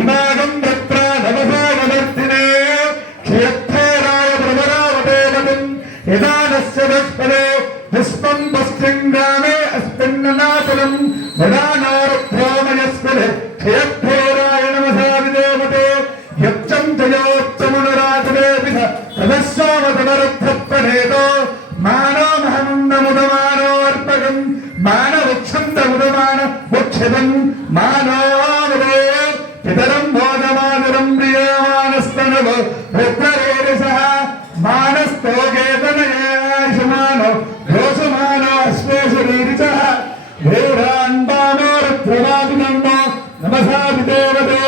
इमागं तत्र नवसागवर्तिने क्षयत्थेराय प्रवरावदेवतिं यदा नस्य वस्पदे विस्मं पस्त्रिङ्गामे अस्मिन्ननातुलं वदानारभ्योमयस्पदे क्षयत्थेराय नमसा विदेवते यच्चं जयोच्चमुनराजदेविध तदस्वामतमरद्धप्पनेतो मानोमहन्दमुदमानोऽर्पकं मानवच्छन्दमुदमान मुच्छदं मानोमुदे पितरं मोदमादरं प्रियमानस्तनव रुद्ररेरिसः मानस्तोकेतनयाशमानो दोषमानो अश्वेशरीरिसः वीरान्बानो रुद्रवादिनन्दो नमसा विदेवते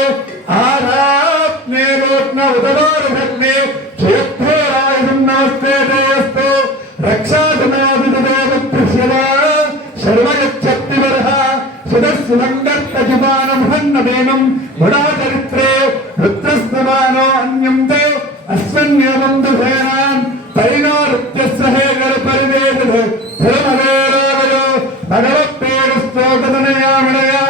आरात्ने लोक्न उदवारभग्ने क्षेत्रेरायं नमस्ते देयस्तु रक्षाधनादिदेवप्रस्यवा सर्वयच्छक्तिवरः सुदस्सुमङ्गर्तजुमानं हन्नदेनं गुणाचरित्रे रुद्रस्तमानो अन्यं ते अस्मिन्नेवं दुसेनान् परिणोरुत्यस्य हेगरपरिवेदः धर्मवेरावयो भगवत्तेजस्तोकतनयामणया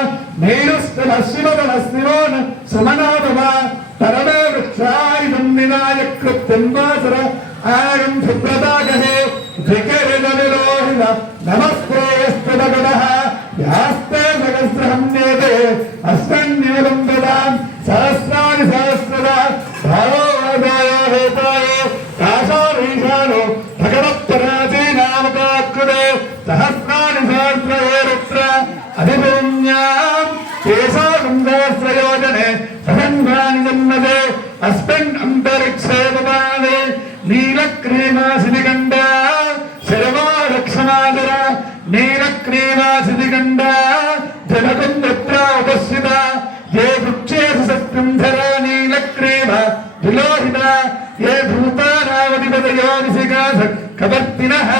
नैरस्तनशिवदनस्तिवोन सुमनाभवा परमे वृक्षायुधं विनायकृत्यं वासर आयं सुप्रदागहे धिकेरविलोहित नमस्तेस्तुभगतः यास्ते सहस्रहन्येते अस्मिन्नेवं ददां सहस्राणि सहस्रदा भावोदायो हेताय काशारीशानो भगवत्पराधीनामकाकृते सहस्राणि सहस्रये रुद्र अधिपुण्यां तेषां सहस्रयोजने सहस्राणि जन्मते अस्मिन् अन्तरिक्षे पवाने नीलक्रीमासिनिगण्डा शर्वारक्षमादर नीलक्रीमासिनिगण्डा जनकुन्द्रत्रा उपस्थिता ये वृक्षेषु सत्कुन्धरा नीलक्रीमा विलोहिता ये भूतानावधिपतयो निशिखास कवर्तिनः